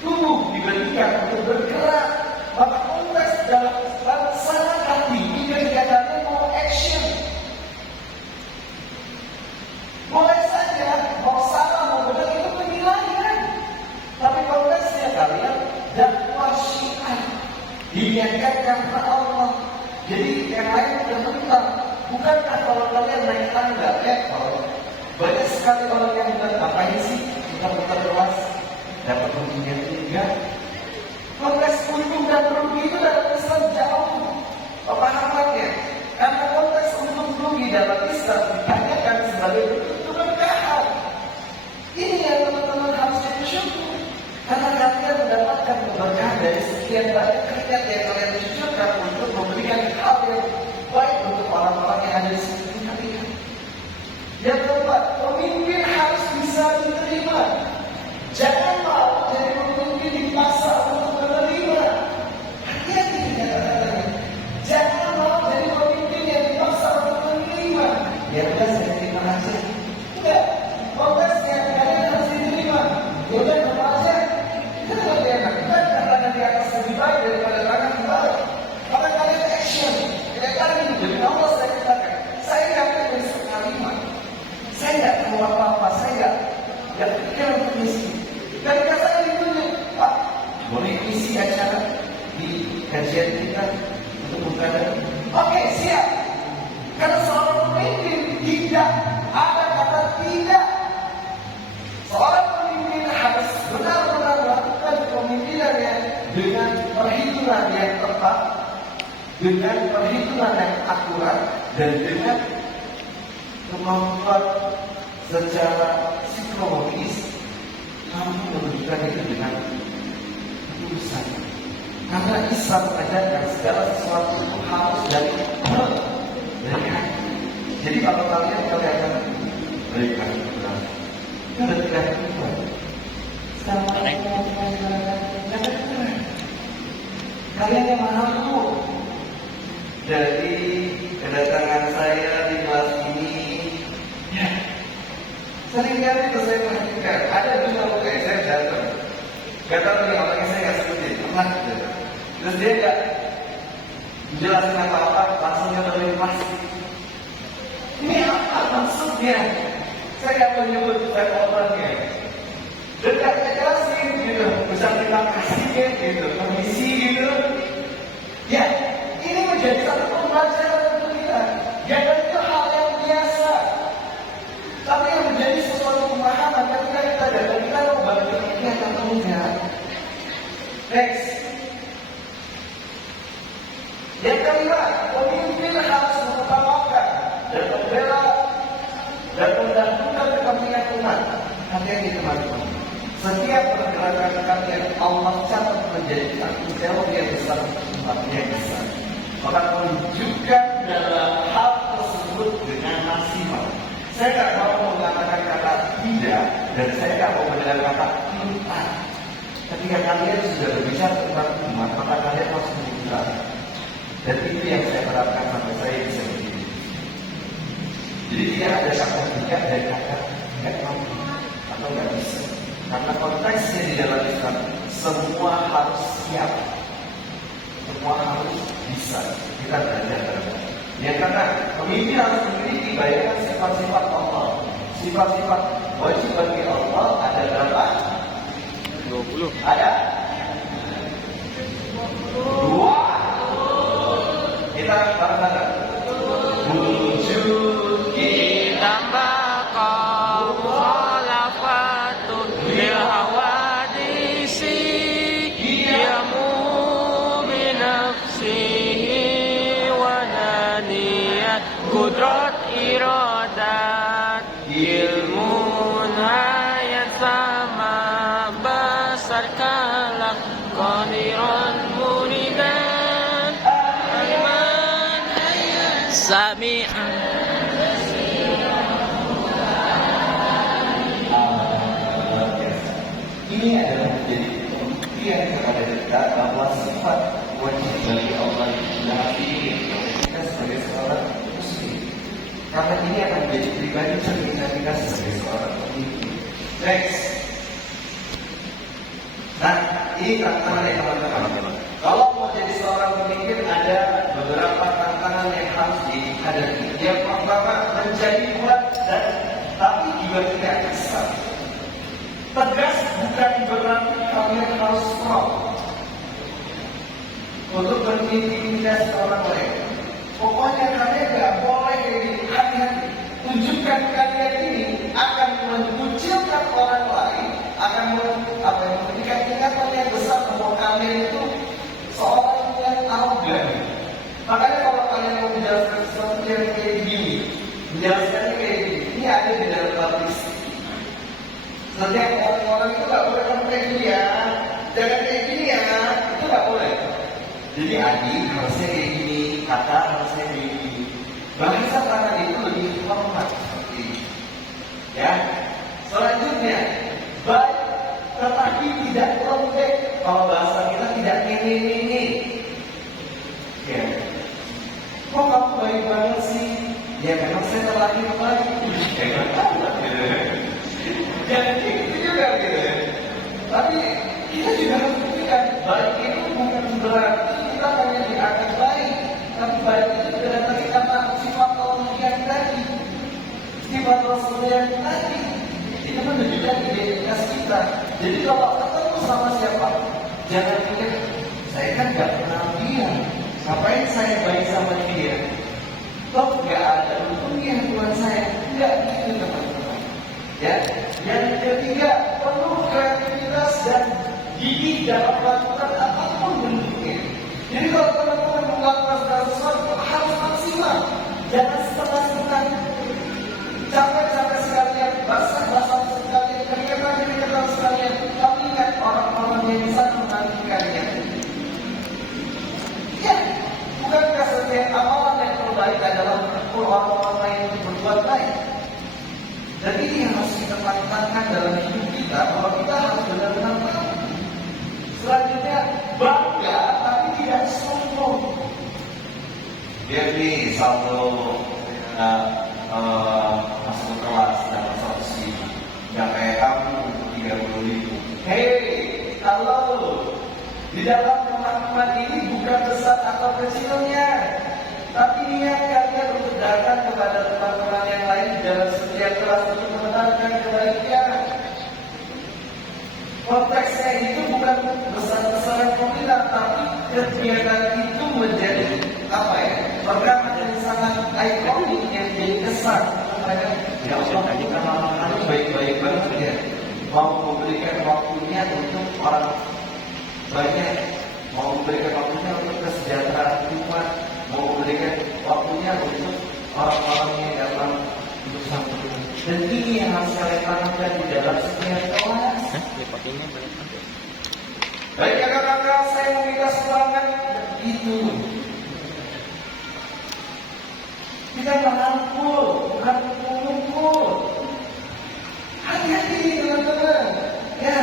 tubuh diberikan untuk bergerak. Maka konteks dalam laksanakan ini kegiatannya mau action. Boleh saja mau salah mau benar itu penilaian. Tapi konteksnya kalian dakwah syiar diniatkan karena Allah. Jadi yang lain bertentang. Bukankah kalau kalian naik tangga level, banyak sekali orang yang bilang ngapain sih kita putar kelas dapat ruginya 3. Konteks untung dan rugi itu dalam Islam jauh pemahamannya. Karena konteks untung rugi dalam Islam ditanyakan sebagai bentuk keberkahan. Ini yang teman-teman harus bersyukur. Karena kalian mendapatkan keberkahan dari sekian banyak keringat yang kalian syukurkan untuk memberikan hal yang baik untuk orang-orang yang ada di sekitar kalian. Yang keempat, pemimpin harus bisa diterima. Jangan mau jadi pemimpin dipaksa untuk menerima. Hati-hati dengan kata-katanya. Jangan mau jadi pemimpin yang dipaksa untuk menerima. Ya udah saya terima aja. Enggak. Konteksnya kalian harus diterima. Ya udah terima aja. Itu lebih enak. Bukan karena di atas lebih baik daripada tangan di bawah. Maka kalian action. Kayak tadi dari awal saya katakan, saya nggak punya sekalimat. Saya nggak tahu apa-apa. Saya nggak pikir untuk misi. Ketika saya ditunjuk, Pak, boleh isi acara di kajian kita untuk buka. Oke, siap. Karena seorang pemimpin tidak ada kata tidak. Seorang pemimpin harus benar-benar melakukan kepemimpinannya dengan perhitungan yang tepat, dengan perhitungan yang akurat, dan dengan kemampuan secara psikologis. Kamu menunjukkan itu dengan ketulusan. Karena Islam mengajarkan segala sesuatu itu harus dari hati. Jadi kalau kalian kelihatan berikan benar, itu udah tidak benar. Kalian yang mahal tuh. Jadi kedatangan saya di kelas ini, ya. Seringkali itu saya perhatikan, ada juga kayak saya datang, gak tahu nih orangnya saya nggak sebutin, pernah gitu. Terus dia nggak jelasin apa-apa, langsung nyodorin plastik. Ini apa maksudnya? Saya nggak mau nyebut saya orangnya. Dan nggak jelasin gitu, bisa terima kasih gitu, permisi gitu. Ya, ini menjadi satu pembelajaran untuk kita. Jangan itu hal yang biasa. Tapi yang menjadi sesuatu pemahaman ketika kita datang, kita mau balik ke atau enggak. Next. Yang kelima, pemimpin harus mengutamakan dan membela dan mendahulukan kepentingan umat. Hati-hati teman-teman. Setiap pergerakan kalian Allah catat menjadi tanggung jawab yang besar, yang besar. Maka tunjukkan dalam hal tersebut dengan maksimal. Saya tidak mau mengatakan kata tidak, dan saya tidak mau mendengar kata tidak. Ketika kalian sudah berbicara tentang umat, maka kalian harus berbicara. Dan itu yang saya harapkan sampai saya bisa begini. Jadi tidak ada kata tidak dan kata tidak mampu atau tidak bisa. Karena konteksnya di dalam Islam, semua harus siap, semua harus bisa. Kita belajar dalam. Yang kata pemimpin harus memiliki bayangan sifat-sifat Allah. Sifat-sifat wajib bagi Allah ada berapa? 20. Ada 2. Kita bareng-bareng. Wujud Kita bakal khalafatun lil hawadisi yamu binafsihi hidayat, kudrat iradat, ilmu hayat sama besar kalam, qadiran muridan, aliman hayat sami'an. Ini adalah menjadi pembuktian kepada kita bahwa sifat wajib bagi Allah ini kita sebagai seorang muslim. Karena ini akan menjadi pribadi cerita kita sebagai seorang pemimpin. Next. Nah, ini tantangan yang teman-teman. Kalau mau jadi seorang pemimpin ada beberapa tantangan yang harus dihadapi. Yang pertama menjadi kuat dan tapi juga tidak kasar. Tegas bukan berarti kalian harus strong untuk mengintimidasi orang lain. Pokoknya kalian nggak boleh hati-hati. Tunjukkan kalian ini akan mengucilkan orang lain, akan memberikan ingatan yang besar bahwa kalian itu seorang yang arogan. Makanya kalau kalian mau menjelaskan sesuatu yang kayak gini, menjelaskannya kayak gini, ini ada di dalam hadis. Setiap orang-orang itu nggak boleh kamu kayak gini ya, jangan kayak gini ya, itu nggak boleh. Jadi adik harusnya kayak gini, kata harusnya kayak gini. Bahasa tangan itu lebih hormat seperti ini. Ya, selanjutnya baik tetapi tidak lembek. Kalau bahasa kita tidak ini. Ya, kok kamu baik banget sih? Ya memang saya terlahir baik. Jangan gitu juga gitu. Tapi kita juga harus buktikan baik itu bukan berarti kita hanya dianggap baik, tapi baik itu berarti karena sifat Allah yang tadi, sifat Rasul yang tadi. Itu menunjukkan identitas kita. Jadi kalau ketemu sama siapa, jangan pikir saya kan nggak kenal dia, ngapain saya baik sama dia? Toh nggak ada untungnya Tuhan saya, nggak gitu teman-teman. Ya, yang ketiga perlu kreativitas dan gigih dalam melakukan apapun bentuknya. Jadi kalau teman-teman melakukan segala sesuatu harus maksimal, jangan setengah-setengah, capek-capek sekalian, basah-basah sekalian, keringetan sekalian. Tapi ingat orang-orang yang bisa menantikannya. Ya, bukankah setiap amalan yang terbaik adalah mengukur orang-orang lain untuk berbuat baik? Dan ini yang harus kita lakukan dalam hidup kita, bahwa kita harus benar-benar tahu. Selanjutnya, bangga tapi tidak sombong. Dia nih satu masuk kelas dapat 100.000, nggak kayak kamu 30.000. Hei, halo, di dalam teman-teman ini bukan besar atau kecilnya, tapi niat kalian untuk datang kepada teman-teman yang lain dalam setiap kelas untuk mengenalkan kebaikan. Konteksnya itu bukan besar-besaran komunitas, tapi kegiatan itu menjadi program yang sangat ikonik yang jadi kesan. Ya Allah, kita malam-malam baik-baik banget ya. Mau memberikan waktunya untuk orang banyak, mau memberikan waktunya untuk kesejahteraan umat, mau memberikan waktunya untuk orang-orang yang dalam hidup sampai. Dan ini yang harus kalian tanamkan di dalam setiap kelas. Baik kakak-kakak, saya meminta semangat itu. Kita merangkul, bukan memukul. Hati-hati teman-teman. Ya,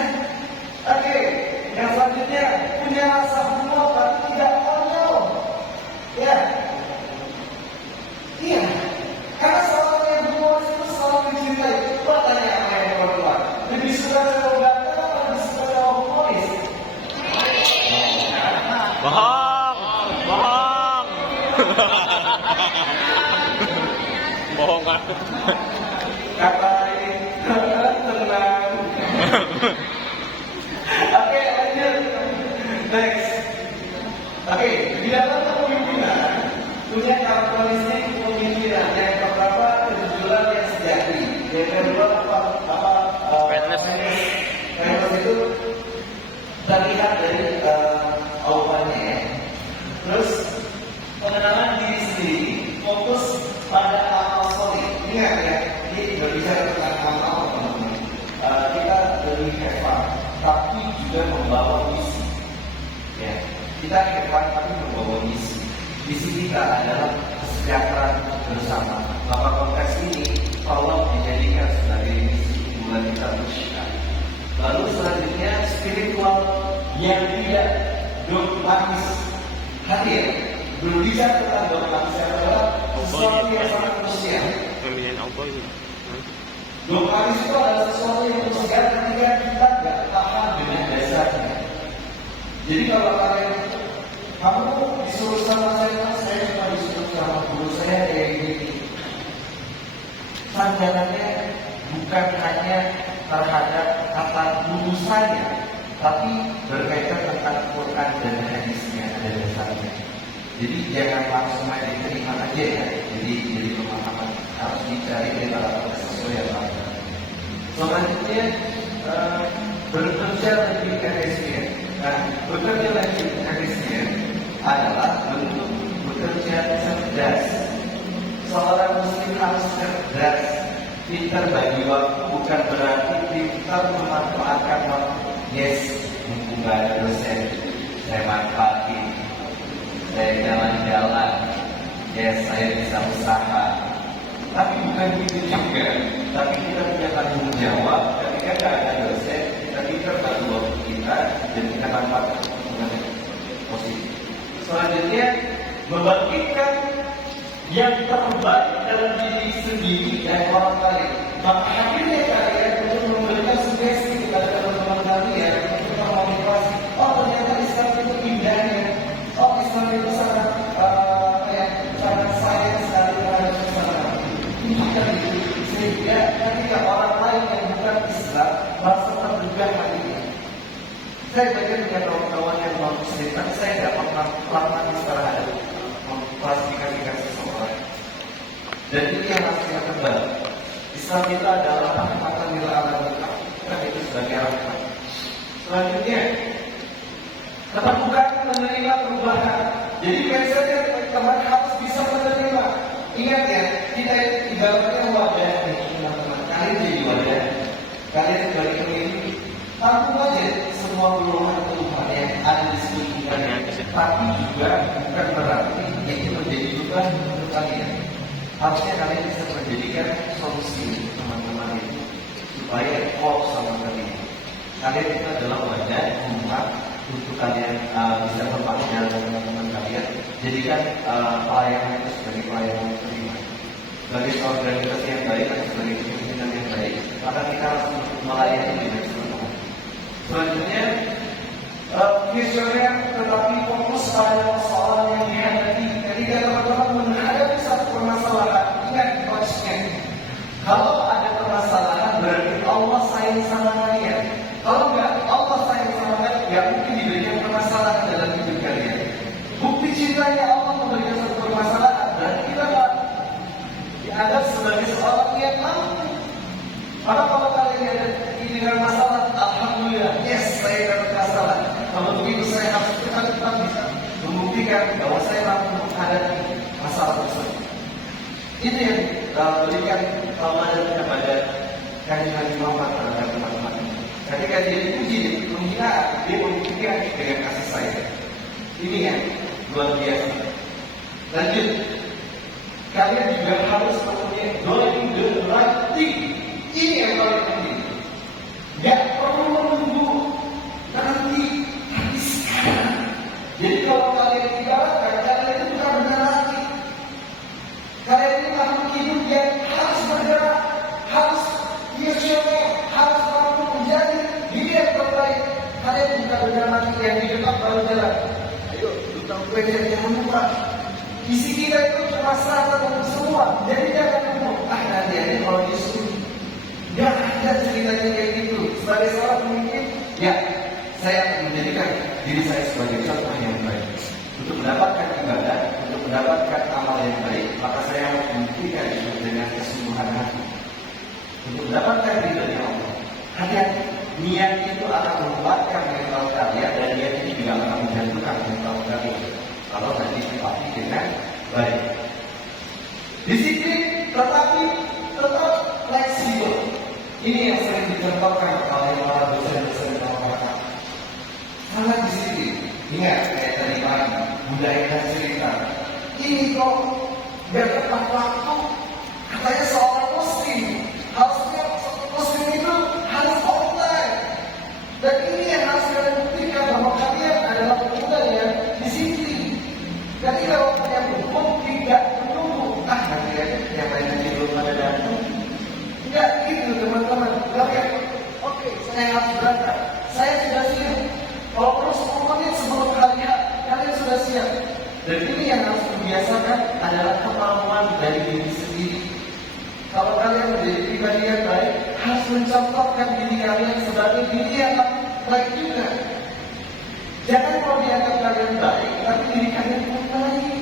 oke. Yang selanjutnya punya rasa humor tapi tidak konyol. Ya, iya. Karena seorang yang humoris itu selalu dicintai. Tanya apa yang keluar? Lebih suka sama ganteng atau lebih suka sama humoris? Bohong kan? Kata ini tenang. Oke, lanjut. Next. Oke, di dalam kepemimpinan punya karakteristik kepemimpinan. Yang pertama kejujuran yang sejati. Yang kedua fairness itu terlihat dari awalannya. Terus pengenalan diri sendiri, fokus kami membawa misi. Misi kita adalah kesejahteraan bersama. Maka konteks ini tolong dijadikan sebagai misi bulan kita bersyiar. Lalu selanjutnya spiritual yang tidak dogmatis hadir. Berbicara tentang dogmatis adalah sesuatu yang sangat krusial. Dogmatis itu adalah sesuatu yang krusial ketika kita tidak paham dengan dasarnya. Jadi kalau kamu disuruh sama saya cuma disuruh sama guru saya kayak gini. Pandangannya bukan hanya terhadap kata lulusannya, tapi berkaitan tentang Quran dan hadisnya ada dasarnya. Jadi jangan langsung main diterima aja ya. Jadi pemahaman harus dicari dari para sesuai yang ada. Selanjutnya bekerja lebih efisien. Nah, bekerja lebih efisien adalah bentuk bekerja cerdas. Seorang muslim harus cerdas. Pintar bagi waktu bukan berarti pintar memanfaatkan waktu. Yes, mumpung gak ada dosen, saya manfaatin. Saya jalan-jalan. Yes, saya bisa usaha. Tapi bukan gitu juga. Tapi kita punya tanggung jawab. Ketika gak ada dosen, kita pintar bagi waktu kita dan kita manfaatkan dengan positif. Selanjutnya, membangkitkan yang terbaik dalam diri sendiri dan orang lain. Maka akhirnya kalian untuk memberikan sugesti kepada teman-teman kalian untuk memotivasi. Oh, ternyata Islam itu indahnya. Oh, Islam itu sangat sangat sayang sekali terhadap sesama. Tunjukkan itu sehingga ketika orang lain yang bukan Islam merasa tergugah hatinya. Saya bagian dengan kawan-kawan yang non-Muslim, tapi saya tidak pernah pragmatis terhadap mengklasifikasikan seseorang. Dan ini yang harus kita kembali. Islam itu adalah rahmatan lil alamin. Kan itu sebagai rahmat. Selanjutnya, keterbukaan menerima perubahan. Jadi biasanya teman harus bisa menerima. Ingat ya, kita ibaratnya wadah nih teman-teman. Kalian jadi wadah. Kalian sebagai pemimpin, tampung aja semua keluhan yang ada di sekitar kalian. Tapi juga bukan berarti itu menjadi beban untuk kalian. Harusnya kalian bisa menjadikan solusi teman-teman itu supaya klop sama kalian. Kalian itu adalah wadah umat untuk kalian bisa berbagi dengan teman-teman kalian. Jadikan pelayanan itu sebagai pelayanan yang terima. Sebagai organisasi yang baik dan sebagai pimpinan yang baik, maka kita harus melayani dengan semua. Selanjutnya, visioner tetapi fokus pada persoalan yang dihadapi. Ketika teman-teman menghadapi satu permasalahan, ingat coachnya. Kalau ada permasalahan berarti Allah sayang sama kalian. Kalau enggak, Allah sayang sama kalian, ya mungkin diberikan permasalahan dalam hidup kalian. Bukti cintanya Allah memberikan satu permasalahan, berarti kita dianggap sebagai seorang yang mampu. Maka kalau kalian ada dengan masalah, alhamdulillah, yes, saya dapat masalah. Kalau begitu saya harus cepat bisa membuktikan bahwa saya mampu menghadapi masalah tersebut. Itu yang berikan teladan kepada Kanjeng Muhammad terhadap teman-teman. Ketika dia dipuji, menghina, dia membuktikan dengan kasih sayang. Ini yang luar biasa. Lanjut, kalian juga harus mempunyai doing the right thing. Ini yang paling penting. Gak perlu menunggu nanti sekarang. Jadi kalau kalian ibaratkan, kalian itu bukan benar lagi. Kalian ini makhluk hidup yang harus bergerak, harus visioner, harus mampu menjadi diri yang terbaik. Kalian bukan benar lagi yang di depan baru jalan. Ayo, tutang kue jangan lupa. Isi kita itu cuma serata untuk semua. Jadi jangan lupa. Nanti aja kalau disuruh. Gak ada ceritanya kayak gitu. Sebagai seorang pemimpin, ya saya akan menjadikan diri saya sebagai contoh yang baik. Untuk mendapatkan ibadah, untuk mendapatkan amal yang baik, maka saya harus membuktikan itu dengan kesungguhan hati. Untuk mendapatkan ridhonya Allah, hati-hati. Niat itu akan menguatkan mental kalian dan niat itu juga akan menjatuhkan mental kalian. Kalau nanti dipati dengan baik. Disiplin, tetapi tetap fleksibel. Ini yang sering dicontohkan oleh para dosen-dosen dan orang-orang. Sangat disiplin. Ingat, kayak tadi pagi, budaya cerita. Ini kok biar tepat waktu. Katanya seorang muslim harusnya muslim itu harus online. Dan ini yang harus kalian buktikan bahwa kalian adalah pemuda yang disiplin. Jadi kalau kalian hukum tidak menunggu, nanti aja yang lain nanti belum ada datang. Enggak gitu teman-teman. Kalian, oke, saya harus berangkat. Saya sudah siap. Kalau perlu 10 menit sebelum kalian sudah siap. Dan ini yang harus dibiasakan adalah kemampuan dari diri sendiri. Kalau kalian menjadi pribadi yang baik, harus mencontohkan diri kalian sebagai diri yang baik juga. Jangan kalau dianggap kalian baik, tapi diri kalian pun baik.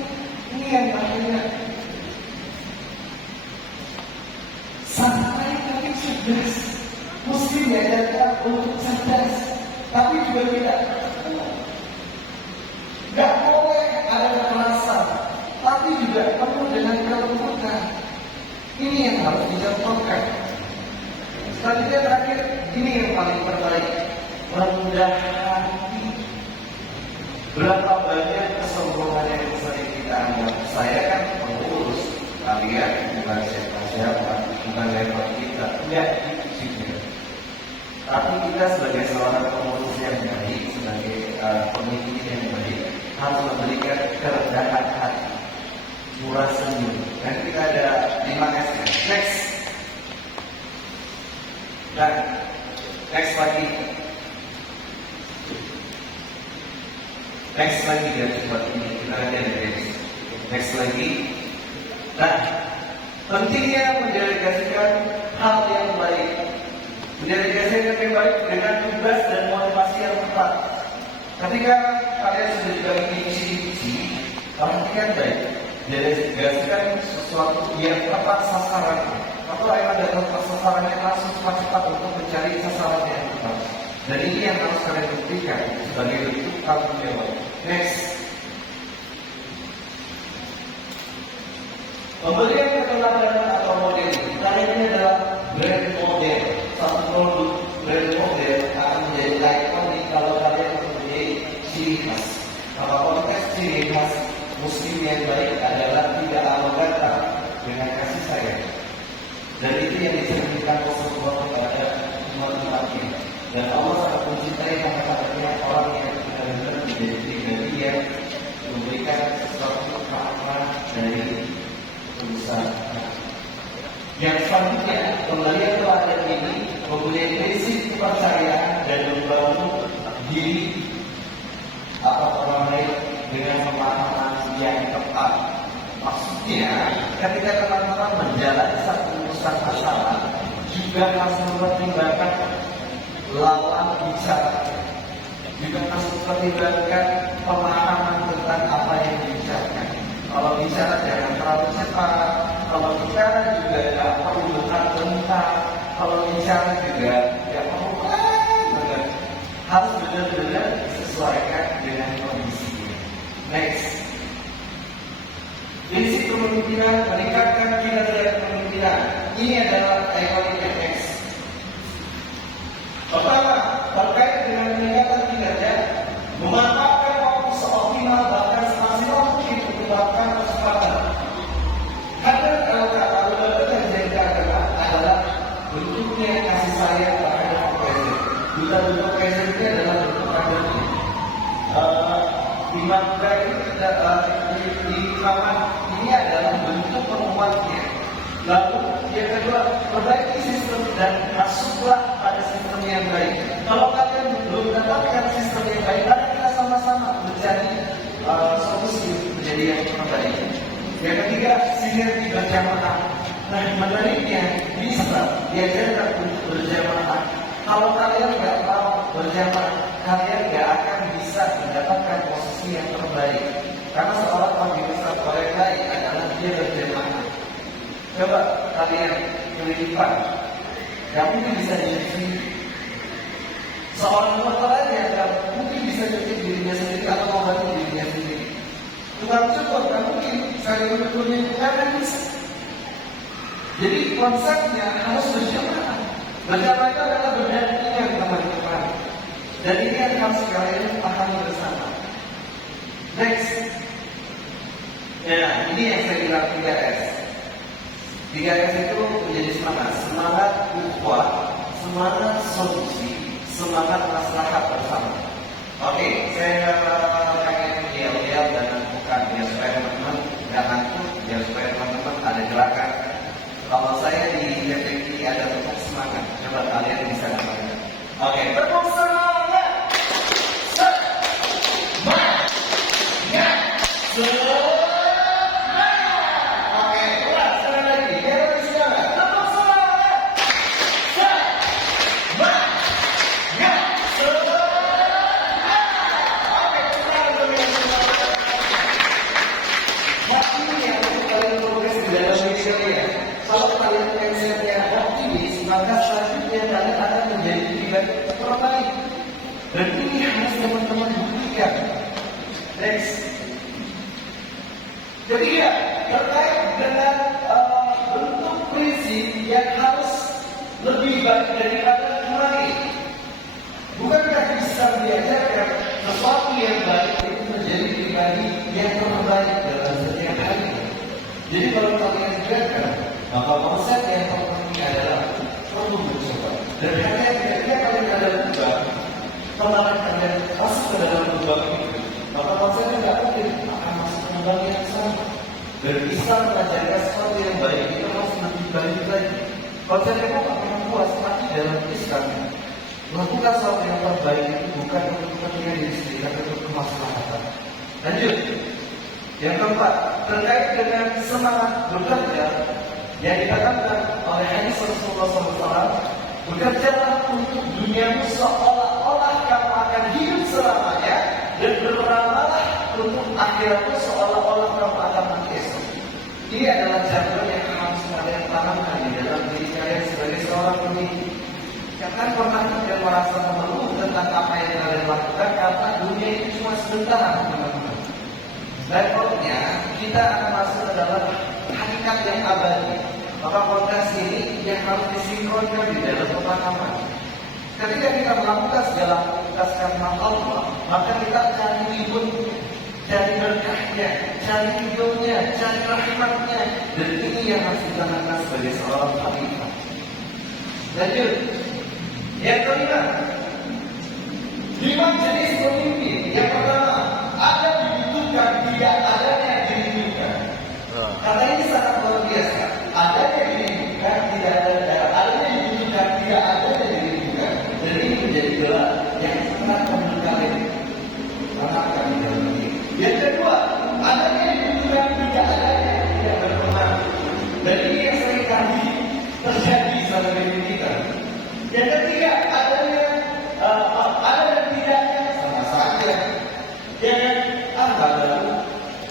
Ini yang bahaya. Sampai kalian cerdas, muslim diajarkan untuk cerdas, tapi juga tidak. Gak boleh ada kekerasan, tapi juga penuh dengan kelembutan. Ini yang harus dicontohkan. Selanjutnya terakhir, ini yang paling terbaik, rendah hati. Berapa banyak kesombongan yang sering kita anggap, saya kan pengurus, kalian bukan siapa-siapa, bukan level kita, tidak itu. Tapi kita sebagai seorang pengurus yang baik, sebagai pemimpin yang baik, harus memberikan kerendahan hati, murah senyum. Dan kita ada 5S. Next. Dan next lagi. Next lagi biar cepat ini kita ada next lagi. Nah, pentingnya mendelegasikan hal yang baik. Mendelegasikan yang baik dengan tugas dan motivasi yang tepat. Ketika kalian sudah juga mengisi, perhatikan baik. Delegasikan sesuatu yang tepat sasaran. Atau emang dapat sasarannya langsung cepat-cepat untuk mencari sasaran yang tepat. Dan ini yang harus kalian buktikan sebagai bentuk tanggung jawab. Next. Pemberian keteladanan atau model. Kalian ini adalah brand model. Satu produk brand model akan menjadi ikonik kalau kalian mempunyai ciri khas. Kalau konteks ciri khas muslim yang baik adalah tidak arogan dengan kasih sayang. Dan itu yang dicerminkan Rasulullah kepada umat-umatnya. Dan Allah sangat mencintai kata-katanya orang yang benar-benar menjadi pribadi yang memberikan sesuatu makna dari usaha. Yang selanjutnya, pemberian teladan ini mempunyai prinsip kepercayaan dan membangun diri atau orang lain dengan pemahaman yang tepat. Maksudnya, ketika teman-teman menjalani satu urusan masalah, juga harus mempertimbangkan lawan bicara, juga harus mempertimbangkan pemahaman tentang apa yang dibicarakan. Kalau bicara jangan terlalu cepat, kalau bicara juga tidak perlu bentar-bentar, kalau bicara juga tidak perlu banget. Harus benar-benar disesuaikan dengan kondisinya. Next. Prinsip kepemimpinan meningkatkan kinerja kepemimpinan. Ini adalah ikonik FX. Pertama, terkait dengan meningkatkan kinerja, memanfaatkan waktu seoptimal bahkan semaksimal mungkin untuk mendapatkan kesempatan. Karena kata yang dijadikan adalah bentuknya kasih sayang terhadap presiden. Bentuk presiden itu adalah bentuk kadernya. Imam ini adalah bentuk penguatnya. Lalu yang kedua, perbaiki sistem dan masuklah pada sistem yang baik. Kalau kalian belum mendapatkan sistem yang baik, mari kita sama-sama menjadi solusi menjadi yang terbaik. Yang ketiga, sinergi berjamaah. Nah, menariknya bisa diajarkan untuk berjamaah. Kalau kalian nggak mau berjamaah, kalian nggak akan bisa mendapatkan posisi yang terbaik. Karena seorang administrator yang baik adalah dia berjamaah. Coba kalian kelilipan, nggak mungkin bisa jadi seorang dokter aja nggak mungkin bisa jadi dirinya sendiri atau membantu dirinya sendiri. Tukang cukur nggak mungkin saling mendukungnya, karena bisa. Jadi konsepnya harus berjamaah. Berjamaah itu adalah berdampingan teman-teman. Dan ini yang harus kalian pahami bersama. Next. Ya, ini yang saya bilang 3S. 3S itu menjadi semangat. Semangat ukhuwah, semangat solusi, semangat maslahat bersama. Oke, saya pengen lihat dan bukan biar supaya teman-teman nggak ngantuk, biar supaya teman-teman ada gerakan. Kalau saya di PPI ada tepuk semangat, coba kalian bisa dapat. Oke, tepuk semangat. Semangat. Semangat. Oke, ulang sekali lagi. Biar lebih semangat. Tepuk semangat. Semangat. Semangat. Oke, semangat dulu yang semangat. Ini yang untuk kalian progres di dalam diri kalian. Kalau kalian mindsetnya optimis, maka selanjutnya kalian akan menjadi pribadi terbaik. Dan ini harus teman-teman buktikan. Next. Ketiga, terkait dengan bentuk prinsip yang harus lebih baik daripada kemarin. Bukankah bisa diajarkan sesuatu yang baik itu menjadi pribadi yang terbaik dalam setiap hari? Jadi kalau kalian jaga, maka konsep yang terpenting adalah perlu mencoba. Dan hanya ketika kalian ada lubang, kemarin kalian masuk ke dalam lubang itu, maka konsepnya tidak mungkin akan masuk ke lubang yang sama. Dan bisa mengajarkan sesuatu yang baik itu harus lebih baik lagi. Konsepnya kok akan puas, tapi dalam Islam melakukan sesuatu yang terbaik itu bukan untuk kepentingan diri sendiri, tapi untuk kemaslahatan. Lanjut. Yang keempat, terkait dengan semangat bekerja yang dikatakan oleh hadis Rasulullah SAW, bekerjalah untuk duniamu seolah-olah kamu akan hidup selamanya, dan beramallah untuk akhiratmu seolah-olah kamu akan mati esok. Ini adalah jawaban yang harus kalian tanamkan di dalam diri kalian sebagai seorang pendidik. Jangan pernah kalian merasa mengeluh tentang apa yang kalian lakukan, karena dunia itu cuma sebentar, teman-teman. Levelnya kita akan masuk ke dalam hakikat yang abadi. Maka konteks ini yang harus disinkronkan di dalam pemahaman. Ketika kita melakukan segala aktivitas karena Allah, maka kita cari ributnya, cari berkahnya, cari ridhonya, cari rahmatnya. Dan ini yang harus ditanamkan sebagai seorang khalifah. Lanjut. Yang kelima, 5 jenis pemimpin. Yang pertama, ada dibutuhkan, tidak adanya dibutuhkan. Kata ini sangat luar biasa. Adanya dibutuhkan, tidak adanya dibutuhkan, tidak adanya dibutuhkan. Dan ini menjadi gelar yang sangat memberkati tanamkan di dalam diri. Yang kedua, adanya dibutuhkan, tidak adanya tidak berpengaruh. Dan ini yang sering kali terjadi sama diri kita. Yang ketiga, adanya ada dan tidaknya sama saja. Yang baru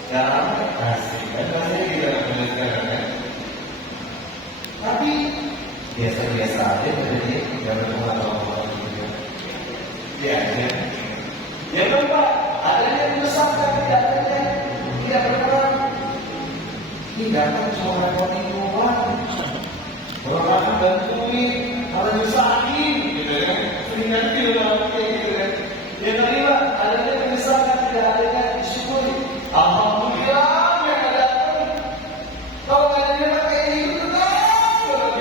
garam asik kan rasanya kita nggak sekarang kan. Tapi biasa-biasa aja jadi nggak berpengaruh apa-apa gitu ya. Ya. Yang keempat, adanya menyesatkan, tidak adanya tidak berpengaruh. Tidak akan cuma repotin doang. Orang bantuin, kalau nyusahin, gitu kan? Seringan gitu kan? Yang kelima, adanya penyesalan, tidak adanya disyukuri. Alhamdulillah yang ada. Kalau nggak ada kayak gitu tenang.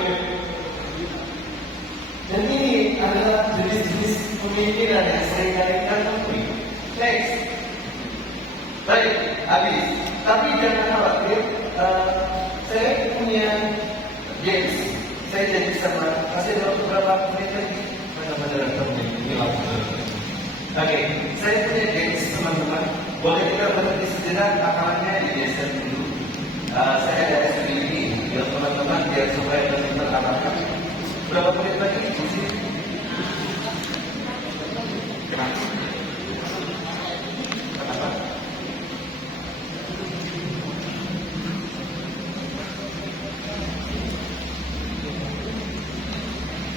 Dan ini adalah jenis-jenis pemimpinan yang sering kali kita temui. Next. Baik, habis. Tapi jangan khawatir. Saya punya games. Saya jadi sama. Masih ada beberapa menit lagi. Benar-benar ini langsung. Oke, saya punya games teman-teman. Boleh kita berhenti sejenak, akalnya digeser dulu. Saya ada SPB, biar teman-teman biar supaya lebih terarahkan. Berapa menit lagi? Di sini. Kenapa?